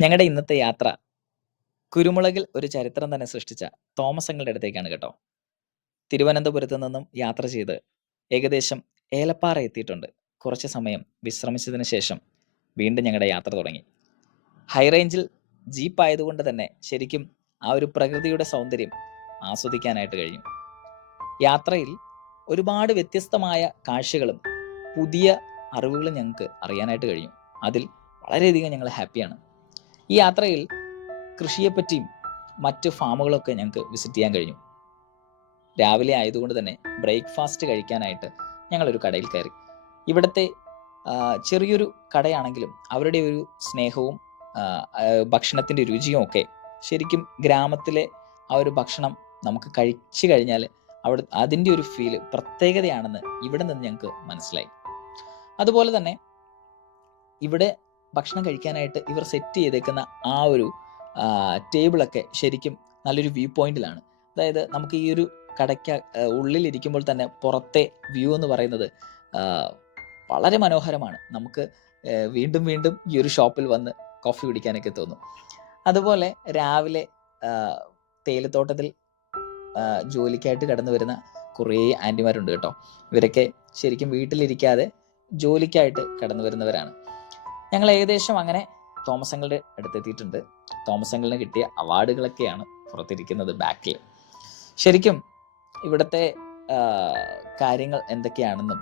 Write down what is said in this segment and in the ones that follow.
ഞങ്ങളുടെ ഇന്നത്തെ യാത്ര കുരുമുളകിൽ ഒരു ചരിത്രം തന്നെ സൃഷ്ടിച്ച തോമസ് അങ്കിളുടെ അടുത്തേക്കാണ് കേട്ടോ. തിരുവനന്തപുരത്ത് നിന്നും യാത്ര ചെയ്ത് ഏകദേശം ഏലപ്പാറ എത്തിയിട്ടുണ്ട്. കുറച്ച് സമയം വിശ്രമിച്ചതിന് ശേഷം വീണ്ടും ഞങ്ങളുടെ യാത്ര തുടങ്ങി. ഹൈറേഞ്ചിൽ ജീപ്പ് ആയതുകൊണ്ട് തന്നെ ശരിക്കും ആ ഒരു പ്രകൃതിയുടെ സൗന്ദര്യം ആസ്വദിക്കാനായിട്ട് കഴിഞ്ഞു. യാത്രയിൽ ഒരുപാട് വ്യത്യസ്തമായ കാഴ്ചകളും പുതിയ അറിവുകളും ഞങ്ങൾക്ക് അറിയാനായിട്ട് കഴിഞ്ഞു. അതിൽ വളരെയധികം ഞങ്ങൾ ഹാപ്പിയാണ്. ഈ യാത്രയിൽ കൃഷിയെപ്പറ്റിയും മറ്റ് ഫാമുകളൊക്കെ ഞങ്ങൾക്ക് വിസിറ്റ് ചെയ്യാൻ കഴിഞ്ഞു. രാവിലെ ആയതുകൊണ്ട് തന്നെ ബ്രേക്ക്ഫാസ്റ്റ് കഴിക്കാനായിട്ട് ഞങ്ങളൊരു കടയിൽ കയറി. ഇവിടുത്തെ ചെറിയൊരു കടയാണെങ്കിലും അവരുടെ ഒരു സ്നേഹവും ഭക്ഷണത്തിൻ്റെ രുചിയും ഒക്കെ ശരിക്കും ഗ്രാമത്തിലെ ആ ഒരു ഭക്ഷണം നമുക്ക് കഴിച്ചു കഴിഞ്ഞാൽ അതിൻ്റെ ഒരു ഫീല് പ്രത്യേകതയാണെന്ന് ഇവിടെ നിന്ന് ഞങ്ങൾക്ക് മനസ്സിലായി. അതുപോലെ തന്നെ ഇവിടെ ഭക്ഷണം കഴിക്കാനായിട്ട് ഇവർ സെറ്റ് ചെയ്തേക്കുന്ന ആ ഒരു ടേബിളൊക്കെ ശരിക്കും നല്ലൊരു വ്യൂ പോയിന്റിലാണ്. അതായത് നമുക്ക് ഈ ഒരു കടയ്ക്ക് ഉള്ളിലിരിക്കുമ്പോൾ തന്നെ പുറത്തെ വ്യൂ എന്ന് പറയുന്നത് വളരെ മനോഹരമാണ്. നമുക്ക് വീണ്ടും വീണ്ടും ഈ ഒരു ഷോപ്പിൽ വന്ന് കോഫി കുടിക്കാനൊക്കെ തോന്നും. അതുപോലെ രാവിലെ തേയിലത്തോട്ടത്തിൽ ജോലിക്കായിട്ട് കടന്നു വരുന്ന കുറേ ആൻറ്റിമാരുണ്ട് കേട്ടോ. ഇവരൊക്കെ ശരിക്കും വീട്ടിലിരിക്കാതെ ജോലിക്കായിട്ട് കടന്നു വരുന്നവരാണ്. ഞങ്ങൾ ഏകദേശം അങ്ങനെ തോമസ് അങ്കിളുടെ അടുത്തെത്തിയിട്ടുണ്ട്. തോമസ് അങ്കിളിന് കിട്ടിയ അവാർഡുകളൊക്കെയാണ് പുറത്തിരിക്കുന്നത് ബാക്കിൽ. ശരിക്കും ഇവിടുത്തെ കാര്യങ്ങൾ എന്തൊക്കെയാണെന്നും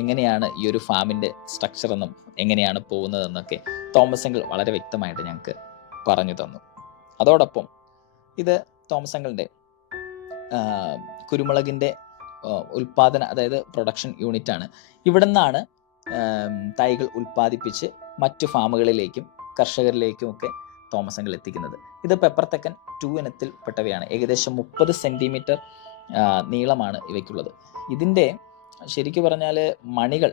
എങ്ങനെയാണ് ഈ ഒരു ഫാമിൻ്റെ സ്ട്രക്ചർ എന്നും എങ്ങനെയാണ് പോകുന്നതെന്നൊക്കെ തോമസ് അങ്കിൾ വളരെ വ്യക്തമായിട്ട് ഞങ്ങൾക്ക് പറഞ്ഞു തന്നു. അതോടൊപ്പം ഇത് തോമസ് അങ്കിളിൻ്റെ കുരുമുളകിൻ്റെ ഉൽപാദന, അതായത് പ്രൊഡക്ഷൻ യൂണിറ്റ് ആണ്. ഇവിടെ നിന്നാണ് തൈകൾ ഉൽപ്പാദിപ്പിച്ച് മറ്റു ഫാമുകളിലേക്കും കർഷകരിലേക്കും ഒക്കെ തോമസ് അങ്കിൾ എത്തിക്കുന്നത്. ഇത് പെപ്പർ തെക്കൻ 2 ഇനത്തിൽപ്പെട്ടവയാണ്. ഏകദേശം 30 സെൻറ്റിമീറ്റർ നീളമാണ് ഇവയ്ക്കുള്ളത്. ഇതിൻ്റെ ശരിക്കും പറഞ്ഞാൽ മണികൾ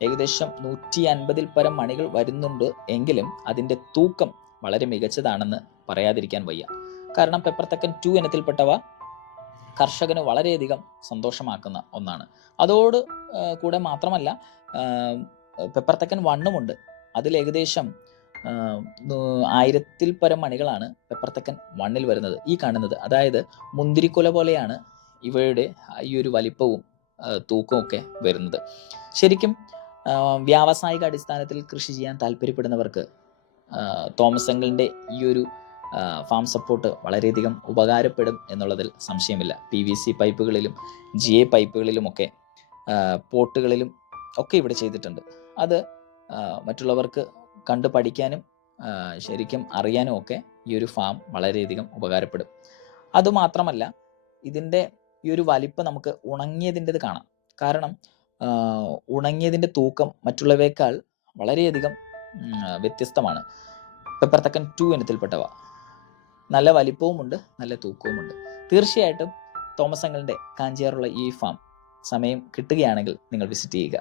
ഏകദേശം 150 പരം മണികൾ വരുന്നുണ്ട്. എങ്കിലും അതിൻ്റെ തൂക്കം വളരെ മികച്ചതാണെന്ന് പറയാതിരിക്കാൻ വയ്യ. കാരണം പെപ്പർ തെക്കൻ 2 ഇനത്തിൽപ്പെട്ടവ കർഷകന് വളരെയധികം സന്തോഷമാക്കുന്ന ഒന്നാണ്. അതോട് കൂടെ മാത്രമല്ല പെപ്പർ തെക്കൻ 1 ഉണ്ട്. അതിൽ ഏകദേശം 1000 പരം മണികളാണ് പെപ്പർ തെക്കൻ 1 വരുന്നത്. ഈ കാണുന്നത്, അതായത് മുന്തിരിക്കുല പോലെയാണ് ഇവയുടെ ഈ ഒരു വലിപ്പവും തൂക്കവും ഒക്കെ വരുന്നത്. ശരിക്കും വ്യാവസായിക അടിസ്ഥാനത്തിൽ കൃഷി ചെയ്യാൻ താല്പര്യപ്പെടുന്നവർക്ക് തോമസ് അങ്കിളിൻ്റെ ഈ ഒരു ഫാം സപ്പോർട്ട് വളരെയധികം ഉപകാരപ്പെടും എന്നുള്ളതിൽ സംശയമില്ല. PVC പൈപ്പുകളിലും GA പൈപ്പുകളിലുമൊക്കെ പോട്ടുകളിലും ഒക്കെ ഇവിടെ ചെയ്തിട്ടുണ്ട്. അത് മറ്റുള്ളവർക്ക് കണ്ടു പഠിക്കാനും ശരിക്കും അറിയാനും ഒക്കെ ഈ ഒരു ഫാം വളരെയധികം ഉപകാരപ്പെടും. അതുമാത്രമല്ല, ഇതിൻ്റെ ഈ ഒരു വലിപ്പം നമുക്ക് ഉണങ്ങിയതിൻ്റെത് കാണാം. കാരണം ഉണങ്ങിയതിൻ്റെ തൂക്കം മറ്റുള്ളവയേക്കാൾ വളരെയധികം വ്യത്യസ്തമാണ്. പെപ്പർ തെക്കൻ 2 ഇനത്തിൽപ്പെട്ടവ നല്ല വലിപ്പവുമുണ്ട്, നല്ല തൂക്കവുമുണ്ട്. തീർച്ചയായിട്ടും തോമസ് അങ്കിളിൻ്റെ കാഞ്ചിയാറുള്ള ഈ ഫാം സമയം കിട്ടുകയാണെങ്കിൽ നിങ്ങൾ വിസിറ്റ് ചെയ്യുക.